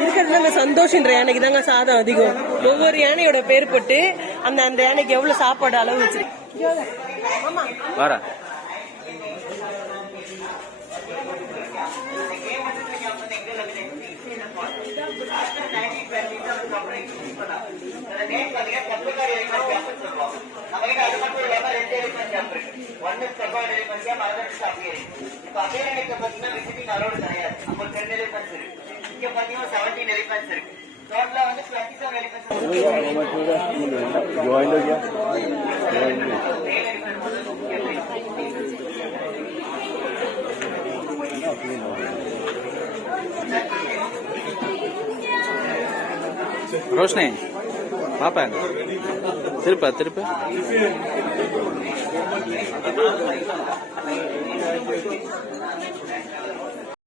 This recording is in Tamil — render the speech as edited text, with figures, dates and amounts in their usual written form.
இருக்கிறதுல சந்தோஷன்ற யானைக்கு தாங்க சாதம் அதிகம். ஒவ்வொரு யானையோட பேர் போட்டு அந்த அந்த யானைக்கு எவ்வளவு சாப்பாடு அளவு வச்சிருக்கு. रोशनी पापा திருப்ப திருப்ப